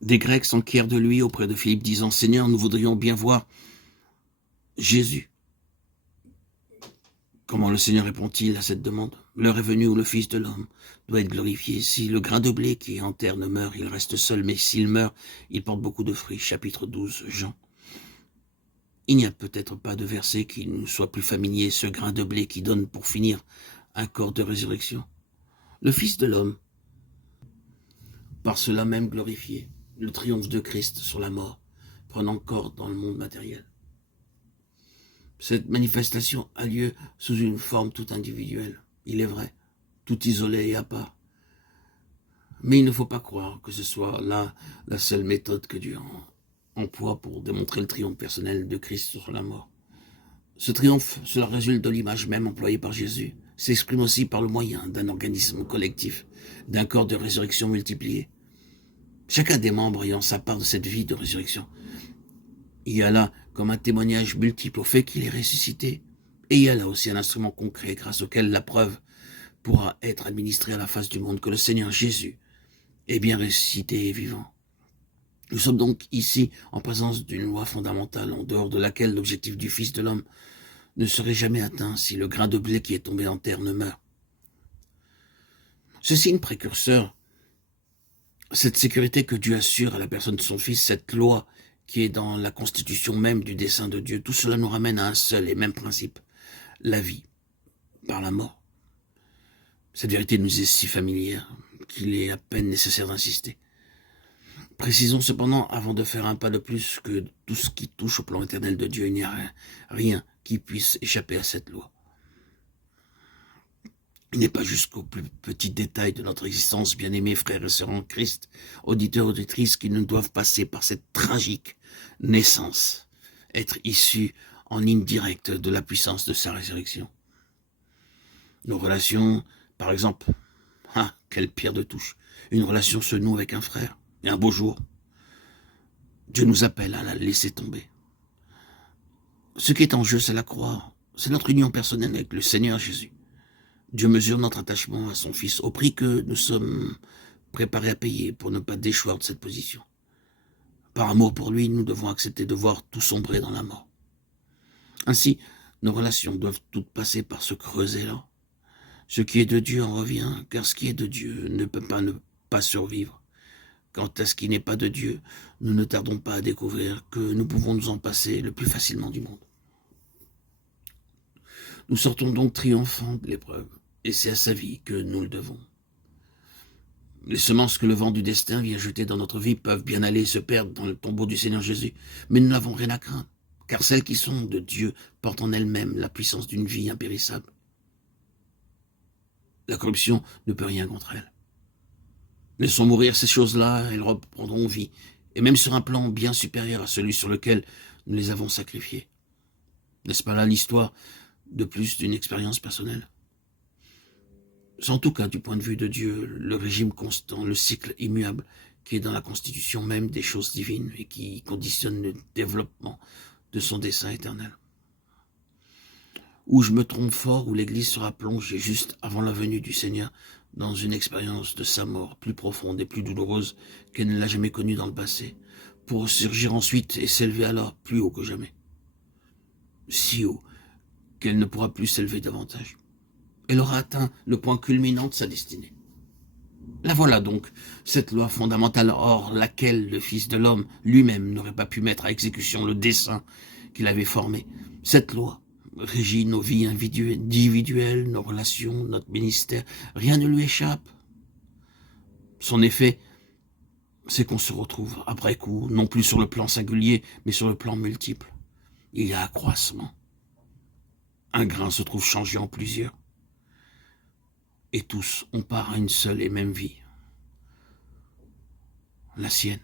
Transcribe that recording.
Des Grecs s'enquièrent de lui auprès de Philippe, disant « Seigneur, nous voudrions bien voir Jésus. » Comment le Seigneur répond-il à cette demande? L'heure est venue où le Fils de l'homme doit être glorifié. Si le grain de blé qui est en terre ne meurt, il reste seul, mais s'il meurt, il porte beaucoup de fruits. Chapitre 12, Jean. Il n'y a peut-être pas de verset qui nous soit plus familier, ce grain de blé qui donne pour finir un corps de résurrection. Le Fils de l'homme, par cela même glorifié, le triomphe de Christ sur la mort, prenant corps dans le monde matériel. Cette manifestation a lieu sous une forme toute individuelle, il est vrai, tout isolé et à part. Mais il ne faut pas croire que ce soit là la seule méthode que Dieu emploie pour démontrer le triomphe personnel de Christ sur la mort. Ce triomphe, cela résulte de l'image même employée par Jésus, s'exprime aussi par le moyen d'un organisme collectif, d'un corps de résurrection multiplié. Chacun des membres ayant sa part de cette vie de résurrection. Il y a là comme un témoignage multiple au fait qu'il est ressuscité, et il y a là aussi un instrument concret grâce auquel la preuve pourra être administrée à la face du monde que le Seigneur Jésus est bien ressuscité et vivant. Nous sommes donc ici en présence d'une loi fondamentale en dehors de laquelle l'objectif du Fils de l'homme ne serait jamais atteint si le grain de blé qui est tombé en terre ne meurt. Ce signe précurseur, cette sécurité que Dieu assure à la personne de son Fils, cette loi qui est dans la constitution même du dessein de Dieu, tout cela nous ramène à un seul et même principe, la vie par la mort. Cette vérité nous est si familière qu'il est à peine nécessaire d'insister. Précisons cependant, avant de faire un pas de plus, que tout ce qui touche au plan éternel de Dieu, il n'y a rien qui puisse échapper à cette loi. Il n'est pas jusqu'aux plus petits détails de notre existence, bien-aimés frères et sœurs en Christ, auditeurs et auditrices, qui ne doivent passer par cette tragique naissance, être issus en ligne directe de la puissance de sa résurrection. Nos relations, par exemple, quelle pierre de touche, une relation se noue avec un frère, et un beau jour, Dieu nous appelle à la laisser tomber. Ce qui est en jeu, c'est la croix, c'est notre union personnelle avec le Seigneur Jésus. Dieu mesure notre attachement à son Fils au prix que nous sommes préparés à payer pour ne pas déchoir de cette position. Par amour pour lui, nous devons accepter de voir tout sombrer dans la mort. Ainsi, nos relations doivent toutes passer par ce creuset-là. Ce qui est de Dieu en revient, car ce qui est de Dieu ne peut pas ne pas survivre. Quant à ce qui n'est pas de Dieu, nous ne tardons pas à découvrir que nous pouvons nous en passer le plus facilement du monde. Nous sortons donc triomphants de l'épreuve, et c'est à sa vie que nous le devons. Les semences que le vent du destin vient jeter dans notre vie peuvent bien aller se perdre dans le tombeau du Seigneur Jésus, mais nous n'avons rien à craindre, car celles qui sont de Dieu portent en elles-mêmes la puissance d'une vie impérissable. La corruption ne peut rien contre elles. Laissons mourir ces choses-là, elles reprendront vie, et même sur un plan bien supérieur à celui sur lequel nous les avons sacrifiées. N'est-ce pas là l'histoire de plus d'une expérience personnelle? C'est en tout cas, du point de vue de Dieu, le régime constant, le cycle immuable qui est dans la constitution même des choses divines et qui conditionne le développement de son dessein éternel. Où je me trompe fort, où l'Église sera plongée juste avant la venue du Seigneur dans une expérience de sa mort plus profonde et plus douloureuse qu'elle ne l'a jamais connue dans le passé, pour surgir ensuite et s'élever alors plus haut que jamais. Si haut qu'elle ne pourra plus s'élever davantage. Elle aura atteint le point culminant de sa destinée. La voilà donc, cette loi fondamentale hors laquelle le Fils de l'homme lui-même n'aurait pas pu mettre à exécution le dessein qu'il avait formé. Cette loi régit nos vies individuelles, nos relations, notre ministère. Rien ne lui échappe. Son effet, c'est qu'on se retrouve après coup, non plus sur le plan singulier, mais sur le plan multiple. Il y a accroissement. Un grain se trouve changé en plusieurs. Et tous, on part à une seule et même vie. La sienne.